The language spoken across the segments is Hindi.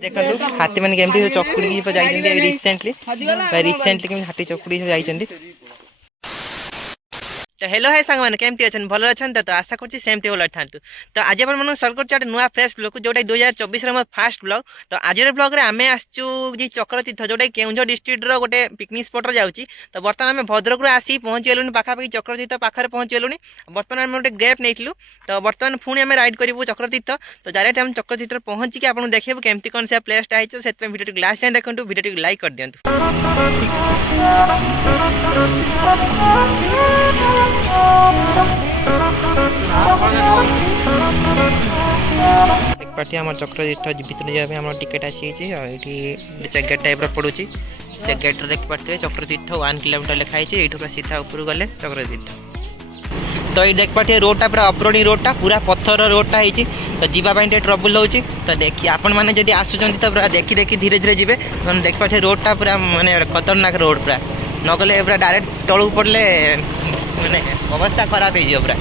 देखो हाथी मैंने केमती चकुड़ी जाइए रिसेंटली हाथी चकुड़ी जाइए। तो हेलो है सांग मैंने केमती अच्छा भल अच्छा तो आशा करছি सेमती भल था। तो आज आप सर्च कर नुआ फ्रेश ब्लॉग जोटा 2024 मो फास्ट ब्लॉग। तो आज ब्लॉग रे आमे आसचु जी चक्रतीर्थ जोटा केउंझर डिस्ट्रिक्ट रो गोटे पिकनिक स्पॉट जाउची। तो बर्तमान आम भद्रक आसी पहुँची गलुनी पाखापाखि चक्रतीर्थ पाखे पहुँची गलुनी। बर्तमान आम गोटे गैप नहीं तो बर्तमान पुणी आम राइड करूँ चक्रतीर्थ। तो डायरेक्ट हम चक्रतीर्थ पहुँचिकी आपको देखिए केमती कौन से प्लेसटा है से भिडियो लास्ट टाइम देखो भिडियो लाइक कर दिखाँ। एक पार्टी आम चक्रतीर्थ भितर जाए टिकेट आसी चेक गेट टाइप पड़ू चेक गेट देख पारे चक्रतीर्थ 1 किलोमीटर लिखाई ये पूरा सीधा ऊपर गले चक्रतीर्थ। तो ये देख पारे रोडटा पूरा अपरोडिंग रोडटा पूरा पत्थर रोडटा है तो जीवाई ट्रबुल हो। तो देखिए आपण मैंने जब आसुँच तो पूरा देखी देखी धीरे धीरे जी देख पारे रोडटा पूरा मानने खतरनाक रोड पूरा नगले पूरा डायरेक्ट तलू पड़े मानने अवस्था खराब हो पूरा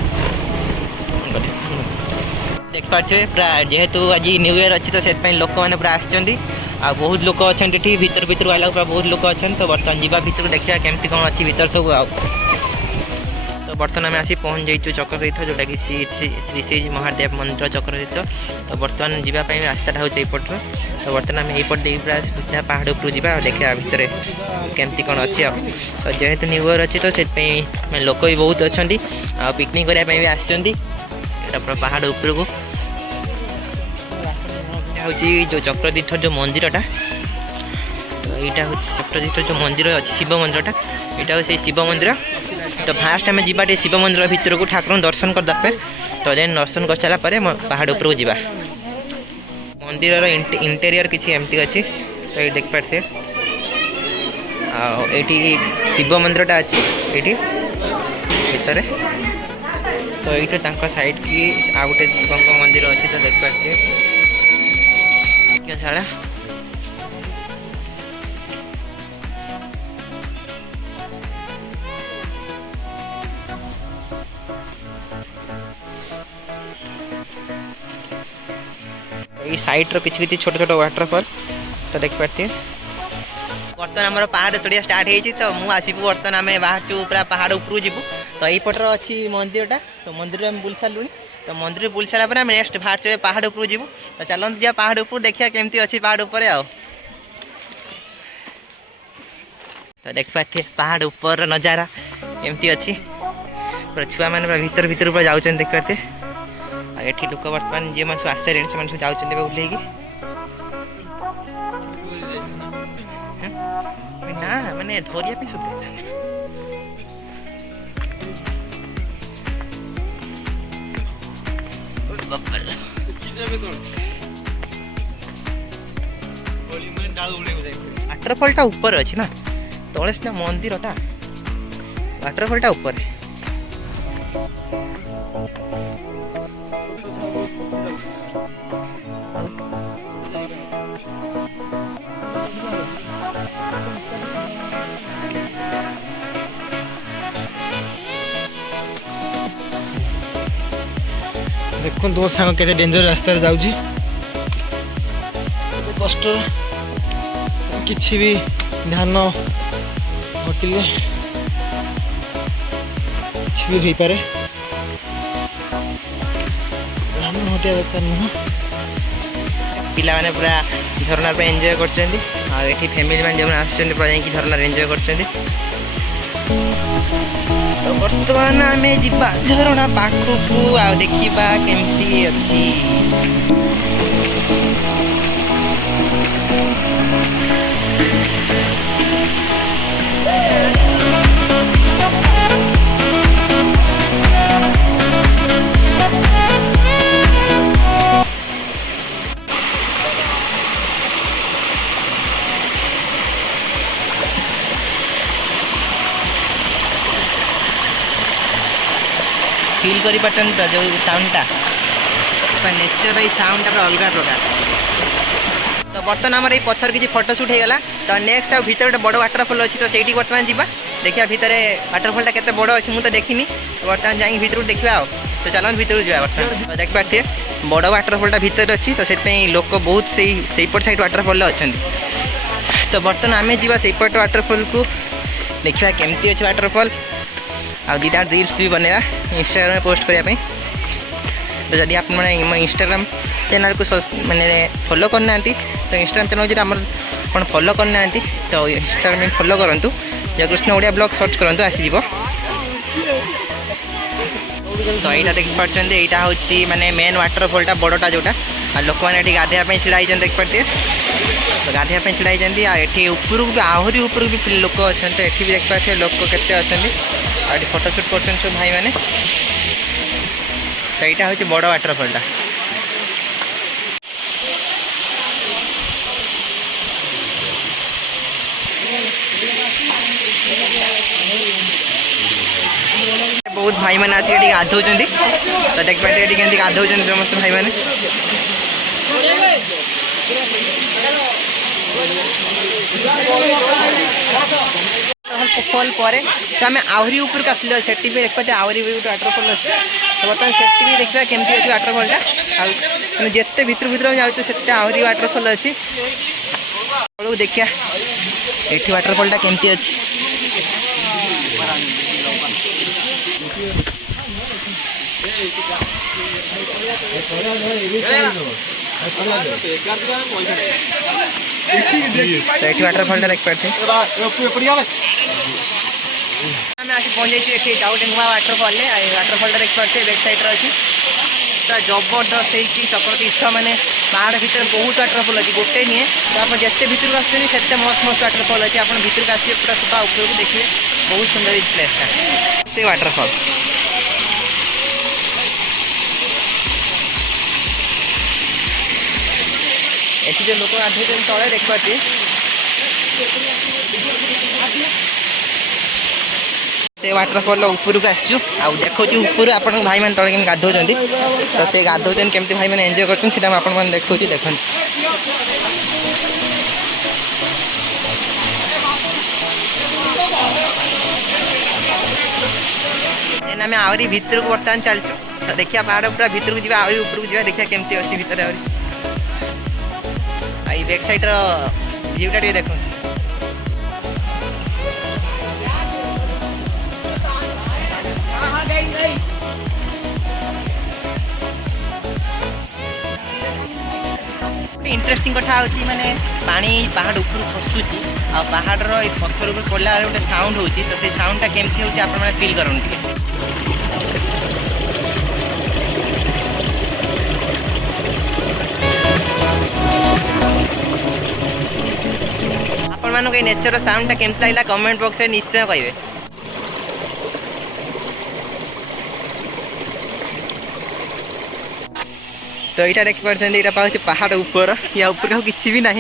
देख पारे पूरा जेहेतु आज न्यू ईयर अच्छी तो से लोक मैंने पूरा आ बहुत लोक अच्छा भीतर भीतर आइला पूरा बहुत लोक अच्छा। तो बर्तमान जीवा भीतर देखा केमती कौन अच्छी भीतर सब आ। तो बर्तमान आम आसी पहुँच जाइए चक्रतीर्थ जोटा कि श्री श्री महादेव मंदिर चक्रतीर्थ। तो बर्तमान जावाई रास्ताटा हूँ यपट। तो बर्तमान आम यपट दे पूरा सीधा पहाड़ उपरू जा देखा भितर केमती कौन अच्छी आ। तो जेहेतु न्यू ईयर अच्छी तो से लोक भी बहुत अच्छा आ पिकनिक करने भी आसछंती पूरा पहाड़ उपरकू हूँ जो चक्रतीर्थ जो मंदिरटा। तो यहाँ हूँ चक्रतीर्थ जो मंदिर अच्छी शिव मंदिरटा यहाँ से शिव मंदिर। तो फास्ट आम जाटे शिव मंदिर भितर को ठाकुर दर्शन करदे। तो देन दर्शन कर सारा पहाड़ उपरकू जा मंदिर इंटेरियर किसी एमती अच्छी। तो ये देख पारे ये शिव मंदिरटा अच्छी ये भितर। तो ये साइड की आ गए शिव मंदिर अच्छी। तो देख पारे सारा ये साइड रो किछि किछि छोट छोट वाटरफॉल। तो देख पारे बर्तमान आम पहाड़ तोड़िया स्टार्ट होती। तो मुझे आसबू बर्तमान आम बाहर पूरा पहाड़ उपरू जीवु। तो यपटर अच्छी मंदिरटा। तो मंदिर में बुल सारूँ। तो मंदिर बुल सारापर आम नेक्स्ट बाहर पहाड़ उपरू जीवु। तो चलते जा पहाड़ उपर देखिए केमती अच्छी पहाड़ उपर आ। तो देख पारे पहाड़ ऊपर नजारा एमती अच्छी पूरा छुआ मैंने भीतर भीतर पूरा जाऊँ देख पारे। ये लोक बर्तमान जी मैं सब आस सारे सब जाऊँ ओह्ल ना मैंने धरिया सुविधा वाटरफॉलटा ऊपर अच्छी ना तले सीना मंदिरटा वाटरफॉलटा ऊपर। देखो दो सांग के डेंजर रास्ता जाऊँगी कष्ट किसी भी ध्यान हटिले किसी भी हो पारे ध्यान हटिया दरकार नुह। पिला माने पूरा झरना पे एंजॉय करछंती आ एठी फैमिली मैन जो आछंती पूरा जाई झरना एंजॉय करछंती। तो बर्तमान आम जा झरना पाखकू आ देखा केमती अच्छी। फील कर जो साउंडटा नेचर ये साउंडटा अलग प्रकार। तो बर्तमान आम ये पछर किसी फोटो सुट हो गला। तो नेक्स्ट आ भीतर गोटे बड़ वाटरफॉल अच्छी तो सही बर्तमान जा देखिए भितर वाटरफॉल केते बड़ अच्छे मुझे देखनी बर्तमान जाइए भितर देखा तो चलन भितर जा बर्तमान देख पारे बड़ वाटरफॉल भितर अच्छी तो से लोक बहुत से साइड वाटरफॉल अच्छा तो बर्तमान आम जापट वाटरफॉल को देखा केमती अच्छे वाटरफॉल आ दुटा रील्स भी बनवा इंस्टाग्राम पोस्ट करने तो जदि आप इंस्टाग्राम चैनल को मैंने फॉलो करना तो इंस्टाग्राम चैनल जो आम कौन फॉलो करना तो इंस्टाग्राम में फॉलो करूँ जयकृष्ण ओडिया ब्लॉग सर्च करूँ आसीज तो यहाँ देखिए यहाँ हूँ माने मेन वाटरफॉलटा बड़टा जोटा आ लोक मैंने गाधेवाई ढाई देख पारे तो गाधेवाई ढाई ये उपरକୁ भी आहरी उपरକୁ भी लोक अच्छा तो ये भी देख पारे लोक केते अच्छा फोटोशूट कर सब भाई मैंने तो यहाँ हूँ बड़ वाटरफॉलटा बहुत भाई मैंने आसिक गाधौ तो देख पारे केमती गाधौ समस्त भाई मैंने फॉल पर तो आम आहरी ऊपर आसिल से देख पाते आहरी भी गोटे वाटरफॉल अच्छे तो बर्तमान से भी देखा केमती अच्छे वाटरफॉलटा जिते भितर भितर जाऊँ से आहरी वाटरफॉल अच्छी देखिया ये वाटरफॉलटा केमती अच्छी वाटरफॉलटा देख पारे आम आस पहुँच जाइए गोटे नुआ वाटरफॉल वाटरफॉलटा देख पारे बैक साइड अच्छी पूरा जबरदस्त जबरदस्त मैंने पहाड़ भितर बहुत वाटरफॉल अच्छी गोटे निए तो आप जिते भितर आसते मस्त मस्त वाटरफॉल अच्छी आप भितर आसिए पूरा सुबह ऊपर को देखिए बहुत सुंदर प्लेसटा से वाटरफॉल ये जो लोक गाधे तले देख पारे से वाटरफॉल ऊपर को आसचु आ देखो ऊपर आप भाई मैंने तले गाधौ तो से गाधौ केमती भाई मैंने एंजॉय कर आप देखो देख आम आहरी भितर को बर्तमान चलचु तो देखिए पहाड़ पूरा भितर को जा आहरी ऊपर को जा देखिए केमती अच्छी भितर आहरी आई बैक साइड व्यूटा टे देखो इंटरेस्टिंग कथा होची माने पानी पहाड़ ऊपर खसुची आ पहाड़ रो पत्थर ऊपर पड़ला गोटे साउंड होची तो से साउंडटा केमती होची आपण माने फील करन के आपण मानो के नेचर साउंडटा केमती लागला कमेंट बॉक्स रे निश्चय कहिबे तो यहाँ देख पार्टी यहाँ पाँच पहाड़ ऊपर या ऊपर का किसी भी ना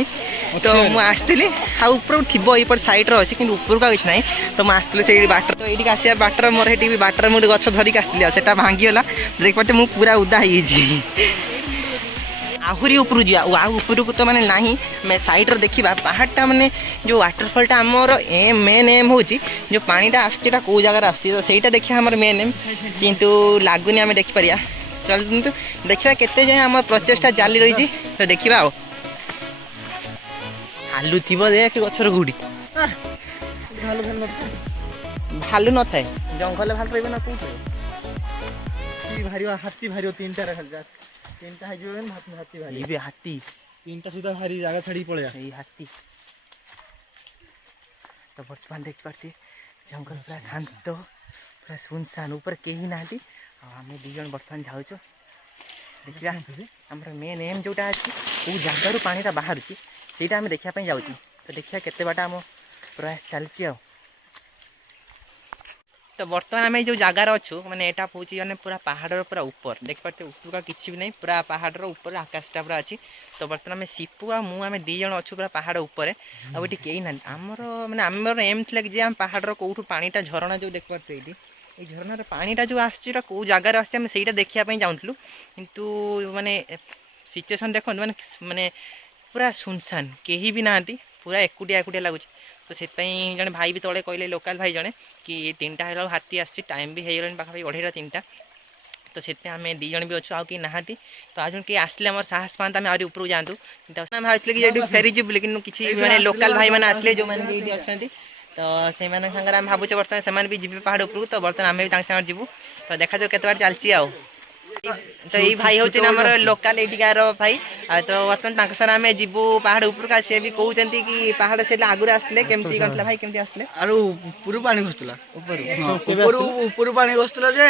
तो मुझे आसती हाँ ऊपर थी ये सैड अच्छी कि ऊपर का किसी ना तो मुझे से बाटर तो ये आसा बाटर मोर ये बाटर मुझे गच धरिक आसती से भांगीगला देख पारे मुझे पूरा उदा हो आहरी ऊपर जा ऊपर को तो मैंने ना सैड्रे देखा पहाड़टा माने जो वाटरफॉलटा आमर मेन एम हूँ जो पानीटा आसटा कौ जगार आसटा देखिए आम मेन एम किंतु लगुनि आम देखिपर चलते देखा केते जाए आम प्रचेषा जारी रही तो देखा भालू थी देख गचर कौटी भालू न थाए जंगल भालू रही ना कौन भारी हाथी भारी तीन हाथी तीन सुधा भारी जगह छाड़ी पड़े हाथी तो बर्तमान देख पारे जंगल पूरा शांत पूरा सुनसान ऊपर कहीं ना आम दीज बर्तमान जाऊँ देखा आम मेन एम जोटा अच्छी कौ जगार पानीटा बाहर से आम देखापी जाऊँ तो देखा केते बाट आम प्रयास चलती तो बर्तमान आम जो जगार अच्छु मैंने यहाँ हूँ मैंने पूरा पहाड़ पूरा ऊपर देख पाते ऊपर का किसी भी नहीं पूरा पहाड़ ऊपर आकाशटा पूरा अच्छी तो बर्तमान आम सीपू आम दीज अच्छु पूरा पहाड़ ऊपर आउ ये कहीं ना आमर मैंने आमर एम थी कि आम पहाड़ कौटू पानीटा झरणा जो देख पाते ये झरणार पानीटा जो आसटा कौ जगार आम से देखापी चाहूँ किंतु माने सिचुएसन देखो माने माने पूरा सुनसान कहीं भी ना पूरा एकुटिया एकुटिया लगुच तो से जड़े भाई भी तले कहले लोकल भाई जड़े कि 3टा हेला हाथी आसी टाइम भी हो गलानी पाखापाखि 2:30 तो से आम दी जन भी अच्छु आउ कि नहांती तो आज किए आसले आम साहस पाता आम आहरी उपरକୁ जातु भाई कि ये फेरीजु लेकिन किसी मैंने लोकल भाई मैंने आसले जो मैंने ये अच्छा तो से सागर आम भावुचे बर्तमान से भी जी पहाड़ उपरକୁ तो बर्तमान आम भी सागर जीवु तो देखा जो केत चलती आ तो ये भाई हूँ आम लोकाल एटिकार भाई तो बर्तमान सर आम जीवु पहाड़ उपरକୁ सी भी कहते कि पहाड़ से आगुरी आसले केमती करते भाई केमती आसले आरो ऊपर पानी घुसुला ऊपर पानी घुसुला जे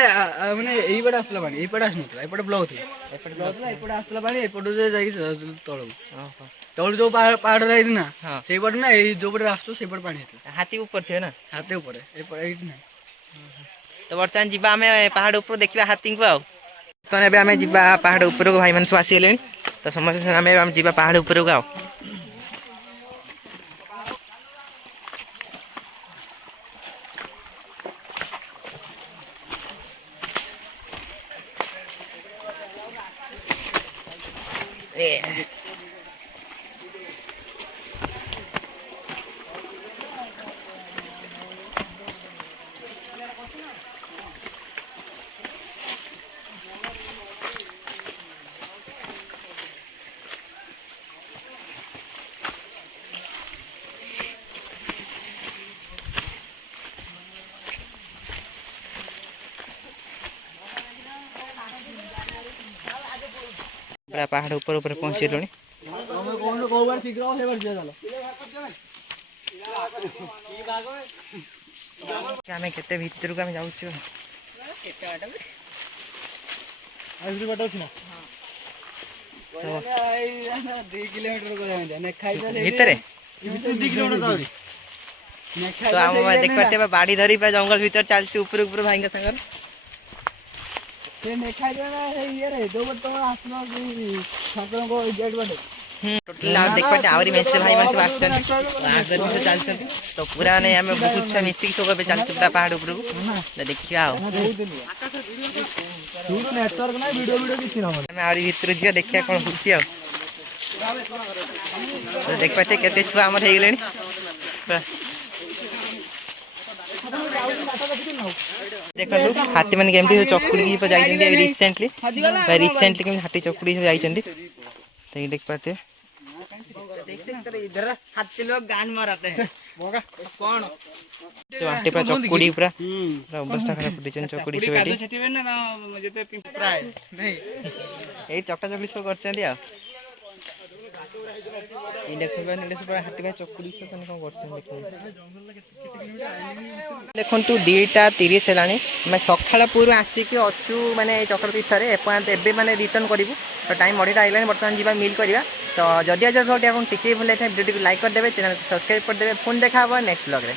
माने एई पटे आसला पानी एई पटे आसनतला एपटे ब्लॉक थी एपटे आसला पानी एपटे जे जाई तळू तळू जो पहाड़ रही ना सेई पटे ना एई जो पटे रास्तो सेई पटे पानी हेतला हाथी ऊपर थे ना हाथे ऊपर एई ना तो बर्तमान जीवा आम पहाड़ ऊपर देखा हाथी को आ तो एबे आम जीवा पहाड़ ऊपर को भाई मन सब आसीगले तो समस्त आम जीवा पहाड़ ऊपर को आओ पहाड़ ऊपर ऊपर पहुंचे लुणी आम केते भीतर को जाऊँ भितर तो आम देख पाते बाड़ी धरी जंगल भीतर चलती ऊपर ऊपर भाई सागर टोटल देख पाते आहरी मेसे भाई मैंने सब चलते तो पूरा नहीं आम बहुत छुआ मिसिक सब चलते पूरा पहाड़ ऊपर को देखा आहरी भीतर जी देखा कौन हो देख पाते केते छुआ आम हो गले देखो हाथी मैंने केमती चकुड़ी जाइए रिसेंटली केमती हाथी चकुड़ी जाइए तो ये देख पाते इधर हाथी लोग गान मारते हैं कौन जो हाथी पूरा चकुड़ी पूरा अवस्था खराब कर चकुड़ी सब ये चक्का चकुड़ी सब कर देखु 2:30 है मैं सका पूर्व आसिक अच्छु माने चक्रतीर्थ एपर्यंत एवं मैंने रिटर्न करूँ तो टाइम 2:30 बर्तमान जी मिल करवा तो जदि आज भिडियो टी भल भिडियो लाइक करदे चैनल सब्सक्राइब करदे पुणी देखा नेक्स्ट ब्लॉग रे।